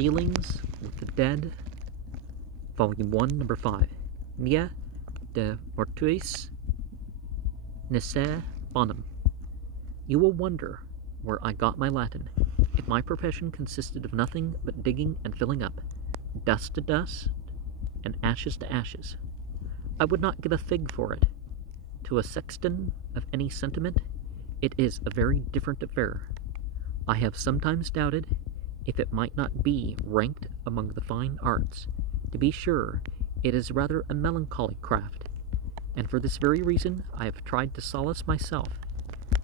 Dealings with the Dead, Volume 1, Number 5. Mia de Mortuis Nisse Bonum. You will wonder where I got my Latin, if my profession consisted of nothing but digging and filling up, dust to dust, and ashes to ashes. I would not give a fig for it. To a sexton of any sentiment, it is a very different affair. I have sometimes doubted if it might not be ranked among the fine arts. To be sure, it is rather a melancholy craft, and for this very reason I have tried to solace myself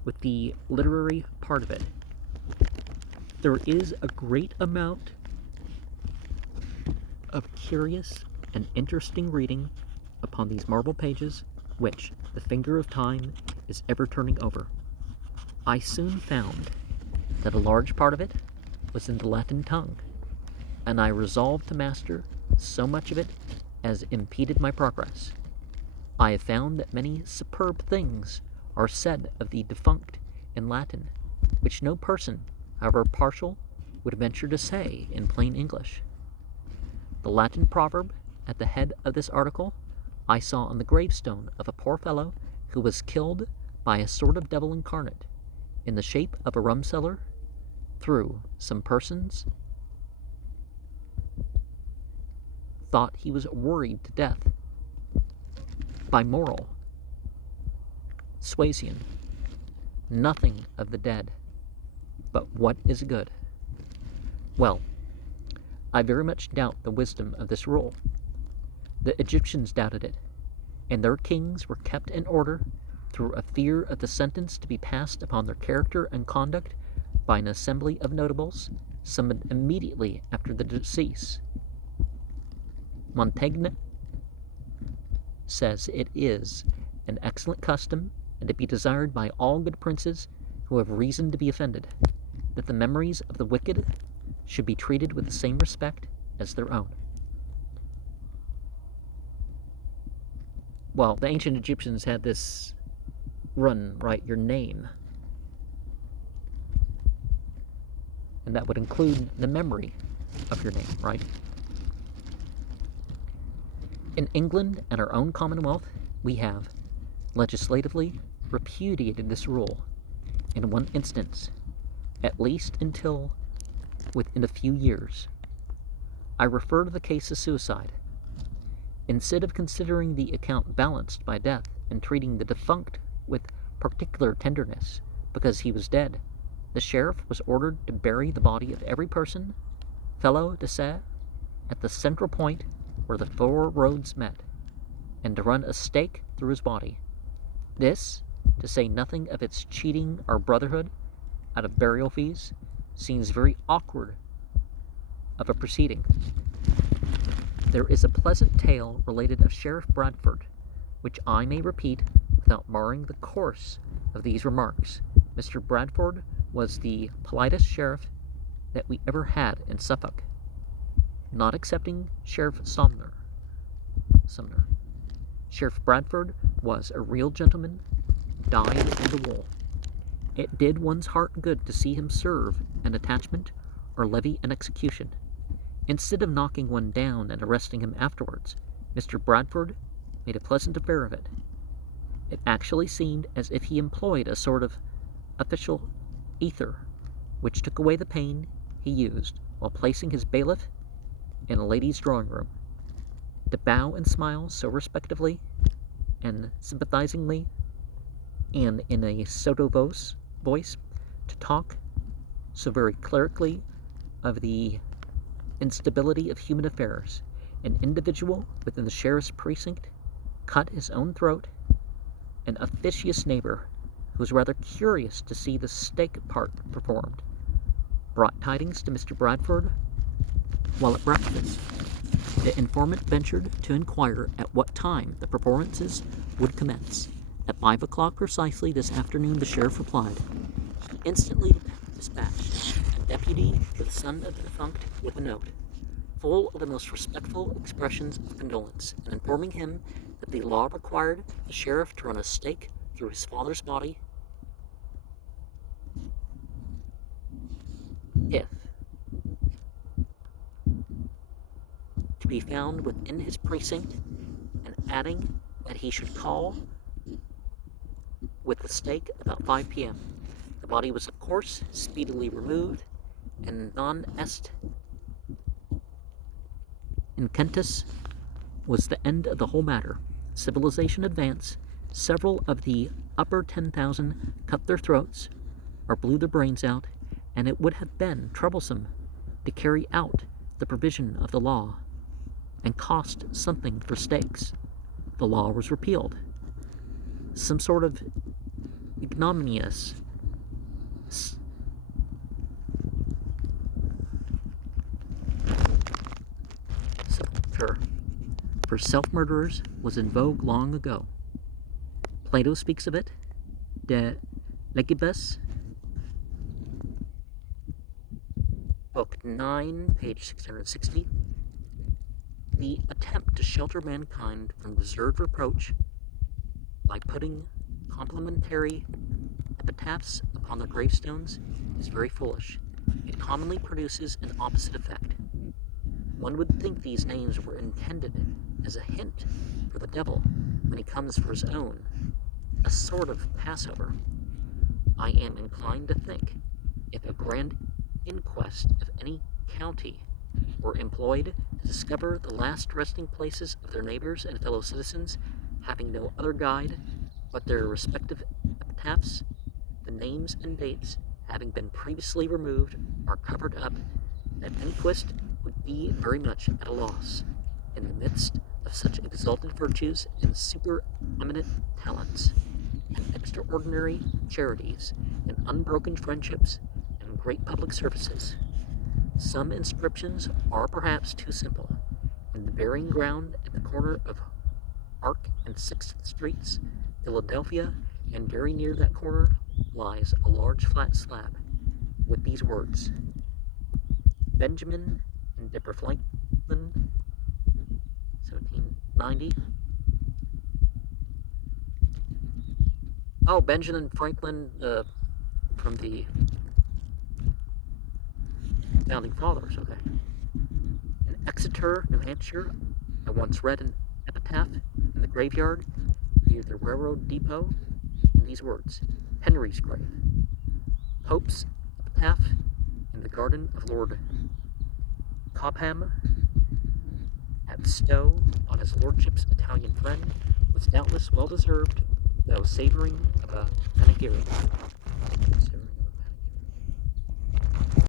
with the literary part of it. There is a great amount of curious and interesting reading upon these marble pages, which the finger of time is ever turning over. I soon found that a large part of it was in the Latin tongue, and I resolved to master so much of it as impeded my progress. I have found that many superb things are said of the defunct in Latin, which no person, however partial, would venture to say in plain English. The Latin proverb at the head of this article I saw on the gravestone of a poor fellow who was killed by a sort of devil incarnate, in the shape of a rumseller, through some persons thought he was worried to death by moral suasion. Nothing of the dead, but what is good. Well, I very much doubt the wisdom of this rule. The Egyptians doubted it, and their kings were kept in order through a fear of the sentence to be passed upon their character and conduct by an assembly of notables summoned immediately after the decease. Montaigne says it is an excellent custom, and to be desired by all good princes who have reason to be offended, that the memories of the wicked should be treated with the same respect as their own. Well, the ancient Egyptians had this run, right, your name. And that would include the memory of your name, right? In England and our own Commonwealth, we have legislatively repudiated this rule in one instance, at least until within a few years. I refer to the case of suicide. Instead of considering the account balanced by death and treating the defunct with particular tenderness because he was dead, the sheriff was ordered to bury the body of every person, fellow de se, at the central point where the four roads met, and to run a stake through his body. This, to say nothing of its cheating our brotherhood out of burial fees, seems very awkward of a proceeding. There is a pleasant tale related of Sheriff Bradford, which I may repeat without marring the course of these remarks. Mr. Bradford was the politest sheriff that we ever had in Suffolk, not excepting Sheriff Sumner. Sheriff Bradford was a real gentleman, dyed in the wool. It did one's heart good to see him serve an attachment or levy an execution. Instead of knocking one down and arresting him afterwards, Mr. Bradford made a pleasant affair of it. It actually seemed as if he employed a sort of official ether, which took away the pain he used while placing his bailiff in a lady's drawing room, to bow and smile so respectfully and sympathizingly, and in a sotto voice, to talk so very clerically of the instability of human affairs. An individual within the sheriff's precinct cut his own throat. An officious neighbor, who was rather curious to see the stake part performed, brought tidings to Mr. Bradford while at breakfast. The informant ventured to inquire at what time the performances would commence. At 5 o'clock precisely this afternoon, the sheriff replied. He instantly dispatched a deputy for the son of the defunct with a note, full of the most respectful expressions of condolence, and informing him that the law required the sheriff to run a stake through his father's body if to be found within his precinct, and adding that he should call with the stake about 5 p.m. The body was, of course, speedily removed, and non est incentus was the end of the whole matter. Civilization advanced. Several of the upper 10,000 cut their throats or blew their brains out, and it would have been troublesome to carry out the provision of the law and cost something for stakes. The law was repealed. Some sort of ignominious sepulture for self-murderers was in vogue long ago. Plato speaks of it, De Legibus, Book 9, page 660. The attempt to shelter mankind from deserved reproach by putting complimentary epitaphs upon their gravestones is very foolish. It commonly produces an opposite effect. One would think these names were intended as a hint for the devil when he comes for his own, a sort of Passover. I am inclined to think if a grand inquest of any county were employed to discover the last resting places of their neighbors and fellow citizens, having no other guide but their respective epitaphs, the names and dates having been previously removed or covered up, that inquest would be very much at a loss. In the midst of such exalted virtues and supereminent talents, and extraordinary charities, and unbroken friendships, and great public services, some inscriptions are perhaps too simple. In the burying ground at the corner of Ark and 6th Streets, Philadelphia, and very near that corner lies a large flat slab with these words: Benjamin and Deborah Franklin, 1790. Oh, Benjamin Franklin, from the Founding Fathers, okay. In Exeter, New Hampshire, I once read an epitaph in the graveyard near the railroad depot in these words: Henry's grave. Pope's epitaph in the garden of Lord Cobham at Stowe on his lordship's Italian friend was doubtless well deserved, though savouring of a panegyric.